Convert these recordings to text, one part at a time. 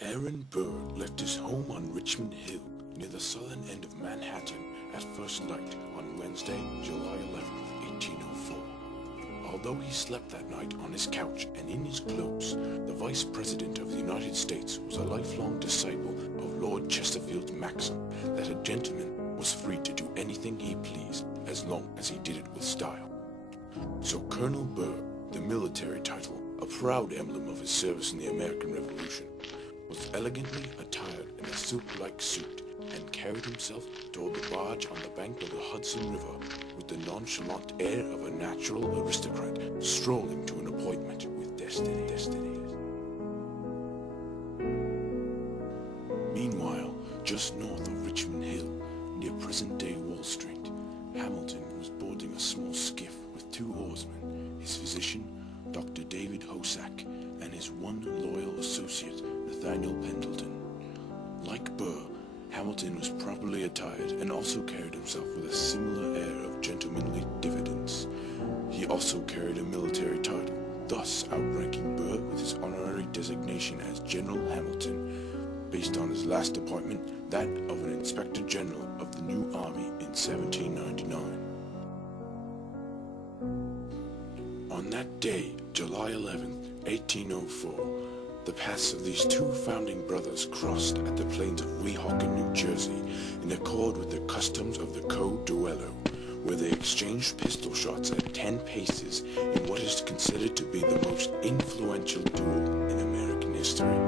Aaron Burr left his home on Richmond Hill near the southern end of Manhattan at first light on Wednesday, July 11, 1804. Although he slept that night on his couch and in his clothes, the Vice President of the United States was a lifelong disciple of Lord Chesterfield's maxim that a gentleman was free to do anything he pleased as long as he did it with style. So Colonel Burr, the military title, a proud emblem of his service in the American Revolution, was elegantly attired in a silk-like suit and carried himself toward the barge on the bank of the Hudson River with the nonchalant air of a natural aristocrat strolling to an appointment with destiny. Meanwhile, just north of Richmond Hill, near present-day Wall Street, Hamilton was boarding a small skiff with two oarsmen, his physician, Dr. David Hosack, and his one loyal associate, Nathaniel Pendleton. Like Burr, Hamilton was properly attired and also carried himself with a similar air of gentlemanly diffidence. He also carried a military title, thus outranking Burr with his honorary designation as General Hamilton, based on his last appointment, that of an Inspector General of the new army in 1799. On that day, July 11, 1804, the paths of these two founding brothers crossed at the plains of Weehawken, New Jersey, in accord with the customs of the code Duello, where they exchanged pistol shots at 10 paces in what is considered to be the most influential duel in American history.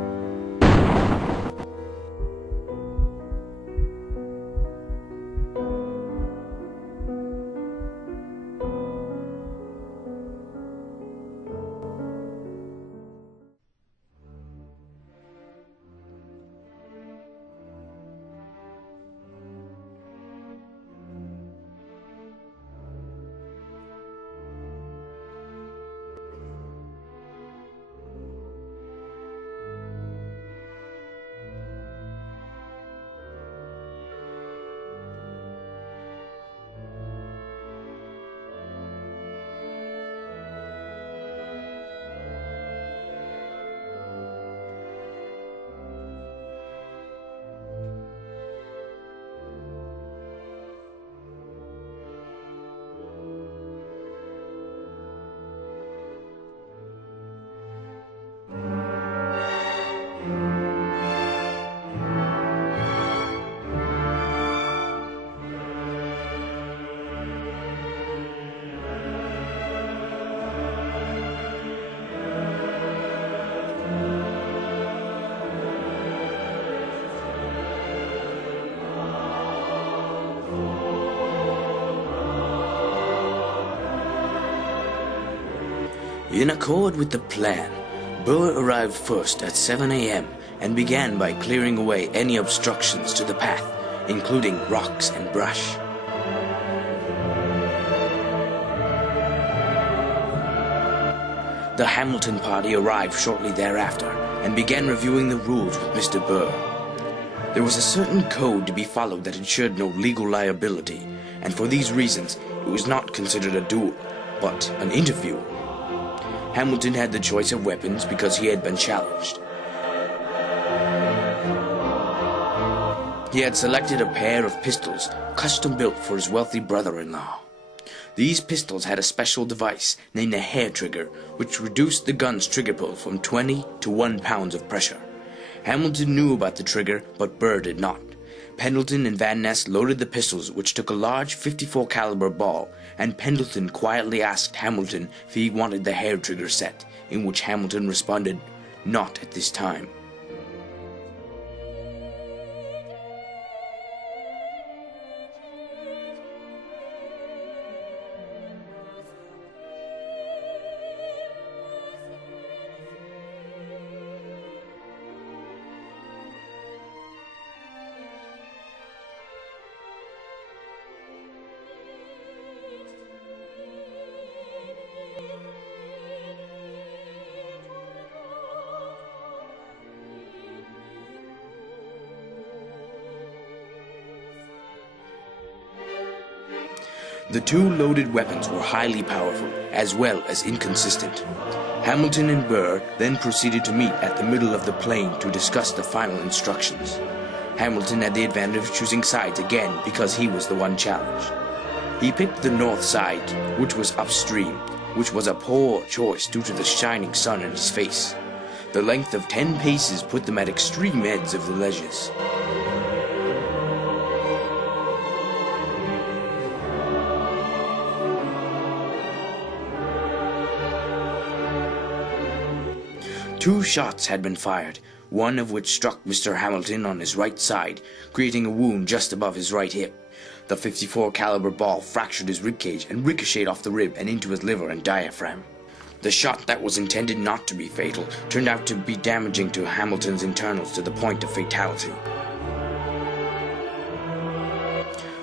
In accord with the plan, Burr arrived first at 7 a.m. and began by clearing away any obstructions to the path, including rocks and brush. The Hamilton party arrived shortly thereafter and began reviewing the rules with Mr. Burr. There was a certain code to be followed that ensured no legal liability, and for these reasons it was not considered a duel, but an interview. Hamilton had the choice of weapons because he had been challenged. He had selected a pair of pistols custom built for his wealthy brother-in-law. These pistols had a special device named a hair trigger, which reduced the gun's trigger pull from 20 to 1 pound of pressure. Hamilton knew about the trigger, but Burr did not. Pendleton and Van Ness loaded the pistols, which took a large 54 caliber ball, and Pendleton quietly asked Hamilton if he wanted the hair trigger set, in which Hamilton responded, "Not at this time." The two loaded weapons were highly powerful, as well as inconsistent. Hamilton and Burr then proceeded to meet at the middle of the plain to discuss the final instructions. Hamilton had the advantage of choosing sides again because he was the one challenged. He picked the north side, which was upstream, which was a poor choice due to the shining sun in his face. The length of 10 paces put them at extreme ends of the ledges. Two shots had been fired, one of which struck Mr. Hamilton on his right side, creating a wound just above his right hip. The .54 caliber ball fractured his ribcage and ricocheted off the rib and into his liver and diaphragm. The shot that was intended not to be fatal turned out to be damaging to Hamilton's internals to the point of fatality.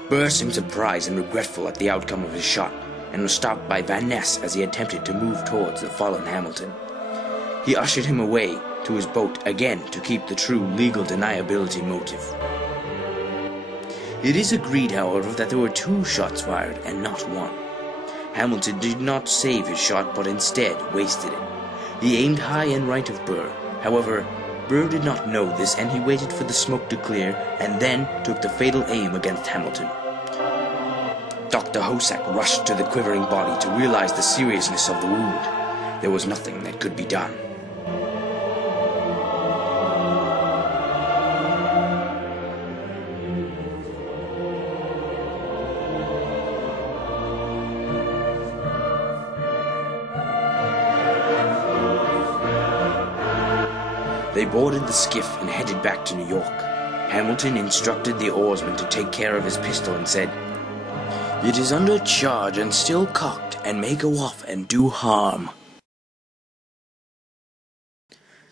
Burr seemed surprised and regretful at the outcome of his shot, and was stopped by Van Ness as he attempted to move towards the fallen Hamilton. He ushered him away to his boat again to keep the true legal deniability motive. It is agreed, however, that there were 2 shots fired and not 1. Hamilton did not save his shot but instead wasted it. He aimed high and right of Burr. However, Burr did not know this and he waited for the smoke to clear and then took the fatal aim against Hamilton. Dr. Hosack rushed to the quivering body to realize the seriousness of the wound. There was nothing that could be done. They boarded the skiff and headed back to New York. Hamilton instructed the oarsman to take care of his pistol and said, "It is under charge and still cocked and may go off and do harm."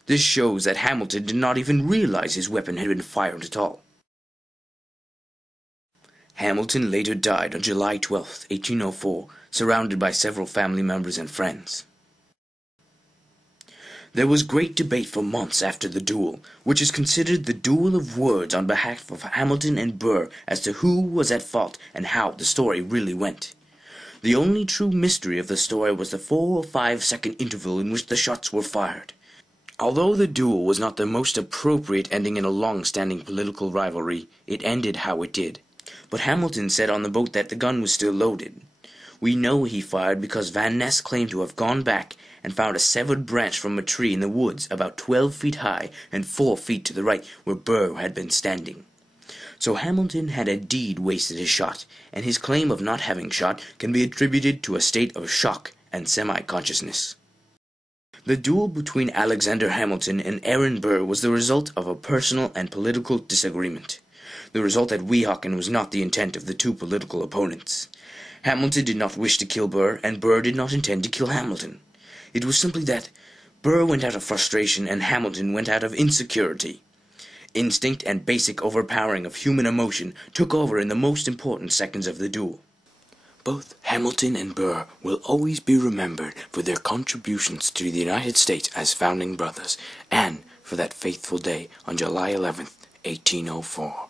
This shows that Hamilton did not even realize his weapon had been fired at all. Hamilton later died on July 12, 1804, surrounded by several family members and friends. There was great debate for months after the duel, which is considered the duel of words on behalf of Hamilton and Burr as to who was at fault and how the story really went. The only true mystery of the story was the 4 or 5 second interval in which the shots were fired. Although the duel was not the most appropriate ending in a long-standing political rivalry, it ended how it did. But Hamilton said on the boat that the gun was still loaded. We know he fired because Van Ness claimed to have gone back and found a severed branch from a tree in the woods about 12 feet high and 4 feet to the right where Burr had been standing. So Hamilton had indeed wasted his shot, and his claim of not having shot can be attributed to a state of shock and semi-consciousness. The duel between Alexander Hamilton and Aaron Burr was the result of a personal and political disagreement. The result at Weehawken was not the intent of the 2 political opponents. Hamilton did not wish to kill Burr, and Burr did not intend to kill Hamilton. It was simply that Burr went out of frustration and Hamilton went out of insecurity. Instinct and basic overpowering of human emotion took over in the most important seconds of the duel. Both Hamilton and Burr will always be remembered for their contributions to the United States as founding brothers, and for that faithful day on July 11th, 1804.